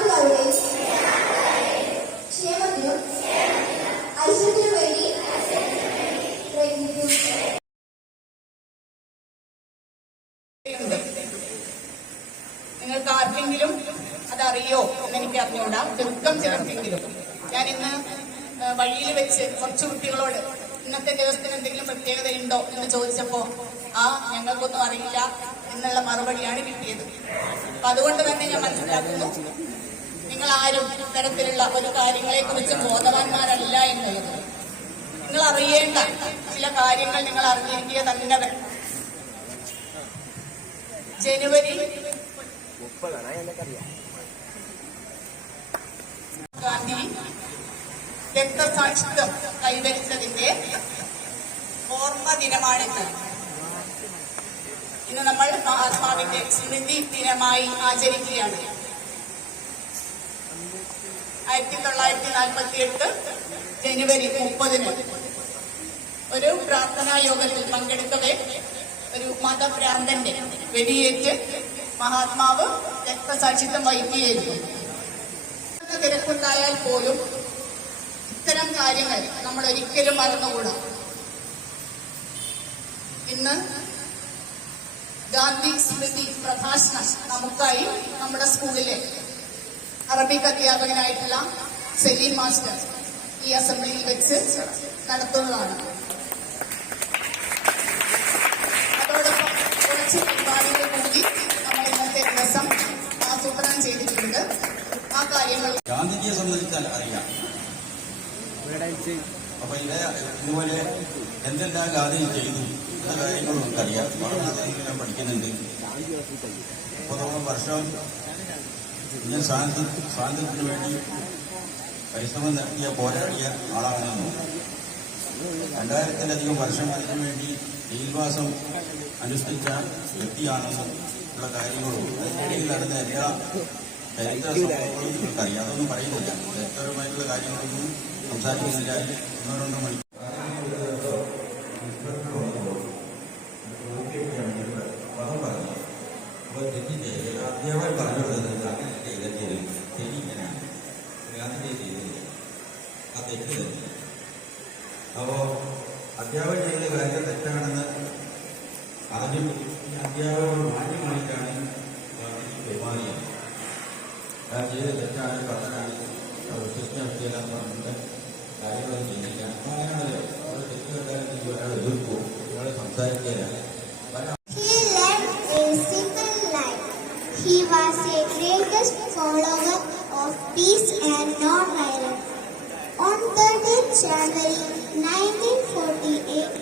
നാട്ടുകാരുടെ ക്ഷേമത്തിനും ഐശ്വര്യത്തിനും വേണ്ടി പ്രയത്നിക്കും. നിങ്ങൾക്ക് ആർക്കെങ്കിലും അതറിയോ എന്നെനിക്ക് അറിഞ്ഞുകൂടാ. ചുരുക്കം ചിലർക്കെങ്കിലും. ഞാൻ ഇന്ന് വഴിയിൽ വെച്ച് കുറച്ചു കുട്ടികളോട് ഇന്നത്തെ ദിവസത്തിന് എന്തെങ്കിലും പ്രത്യേകതയുണ്ടോ എന്ന് ചോദിച്ചപ്പോ ഞങ്ങൾക്കൊന്നും അറിയില്ല എന്നുള്ള മറുപടിയാണ് കിട്ടിയത്. അപ്പൊ അതുകൊണ്ട് തന്നെ ഞാൻ മനസ്സിലാക്കുന്നു, നിങ്ങൾ ആരും ഇത്തരത്തിലുള്ള ഒരു കാര്യങ്ങളെ കുറിച്ച് ബോധവാന്മാരല്ല എന്നുള്ളത്. നിങ്ങൾ അറിയേണ്ട ചില കാര്യങ്ങൾ നിങ്ങൾ അറിഞ്ഞിരിക്കുക തന്നെ വേണം. ജനുവരി ഗാന്ധി രക്തസാക്ഷിത്വം കൈവരിച്ചതിന്റെ ഓർമ്മ ദിനമാണിന്ന്. ഇന്ന് നമ്മൾ മഹാത്മാവിന്റെ സ്മൃതി ദിനമായി ആചരിക്കുകയാണ്. 1948 ജനുവരി 30 ഒരു പ്രാർത്ഥനാ യോഗത്തിൽ പങ്കെടുക്കവേ ഒരു മതഭ്രാന്തന്റെ വെടിയേറ്റ് മഹാത്മാവ് രക്തസാക്ഷിത്വം വഹിക്കുകയായിരുന്നു. തിരക്കുണ്ടായാൽ പോലും ഇത്തരം കാര്യങ്ങൾ നമ്മൾ ഒരിക്കലും മറന്നുകൂടാ. ഇന്ന് ഗാന്ധി സ്മൃതി പ്രഭാഷണം നമുക്കായി നമ്മുടെ സ്കൂളിലെ അറബിക് അധ്യാപകനായിട്ടുള്ള സലീം മാസ്റ്റർ ഈ അസംബ്ലിയിൽ വെച്ച് നടത്തുന്നതാണ്. അതോടൊപ്പം കുറച്ച് പരിപാടികൾ കൂടി നമ്മൾ ഇന്നത്തെ ദിവസം ആസൂത്രണം ചെയ്തിട്ടുണ്ട്. ആ കാര്യങ്ങൾ ഗാന്ധിജിയെ സംബന്ധിച്ചാൽ അറിയാം. അപ്പൊ ഇതുപോലെ എന്തെല്ലാം ഗാന്ധി ചെയ്തു എന്ന കാര്യങ്ങളും നമുക്കറിയാം. ഞാൻ പഠിക്കുന്നുണ്ട്. 30 വർഷം ഇന്ത്യൻ സ്വാതന്ത്ര്യത്തിന് വേണ്ടി പരിശ്രമം നടത്തിയ പോരാടിയ ആളാണെന്നും 2000-ലധികം വർഷം അതിനു വേണ്ടി ജയിൽവാസം അനുഷ്ഠിച്ച വ്യക്തിയാണെന്നും ഉള്ള കാര്യങ്ങളും അതിനിടയിൽ നടന്ന എല്ലാ ചരിത്ര സംഭവങ്ങളും നമുക്കറിയാം. അതൊന്നും പറയുന്നില്ല. ചരിത്രപരമായിട്ടുള്ള കാര്യങ്ങളൊന്നും സംസാരിക്കുന്നില്ല. 1-2 മണിക്കൂർ അധ്യാപകൻ പറഞ്ഞു കൊടുത്തത് അങ്ങനെ ചെയ്തത് ശരി ഇങ്ങനെയാണ്. ഗാന്ധിജി ചെയ്തില്ല. ആ തെറ്റ് തന്നെ. അപ്പോ അധ്യാപകൻ ചെയ്ത കാര്യം തെറ്റാണെന്ന് ആദ്യം അധ്യാപകർ മാന്യമായിട്ടാണ് ഗാന്ധിജി പെരുമാറിയത്. ഞാൻ ചെയ്ത് തെറ്റാണ് പറഞ്ഞാണ് വിശ്വസിച്ച വ്യക്തിയെല്ലാം പറഞ്ഞിട്ട് കാര്യങ്ങളൊന്നും ചെയ്യുന്നില്ല. അങ്ങനെയാണല്ലോ അവിടെ തെറ്റ് കണ്ടാലും ഒരാൾ എതിർക്കും, ഒരാൾ സംസാരിക്കുകയാണ്. He was a greatest follower of peace and non-violence. On 30th January 1948,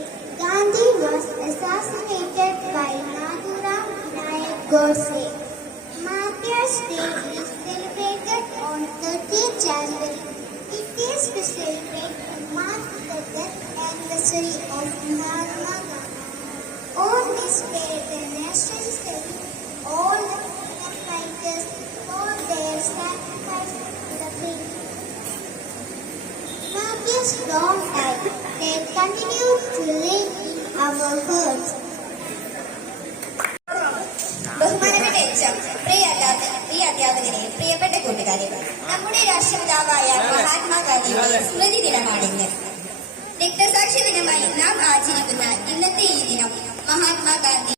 Gandhi was assassinated by Nathuram Nayak Godse. Martyrs' Day is celebrated on 30th January. It is to celebrate to mark the death anniversary of Mahatma Gandhi. On this day, the nation salutes all the fighters for their sacrifice to the king. Martyrs don't die, they continue to live in our hearts. ബഹുമാനപ്പെട്ട പ്രിയ അധ്യാപകരെ, പ്രിയപ്പെട്ട കൂട്ടുകാരെ, നമ്മുടെ രാഷ്ട്രപിതാവായ മഹാത്മാഗാന്ധിയുടെ സ്മൃതി ദിനമാണിന്ന്. രക്തസാക്ഷി ദിനമായി നാം ആചരിക്കുന്ന ഇന്നത്തെ ഈ ദിനം മഹാത്മാഗാന്ധി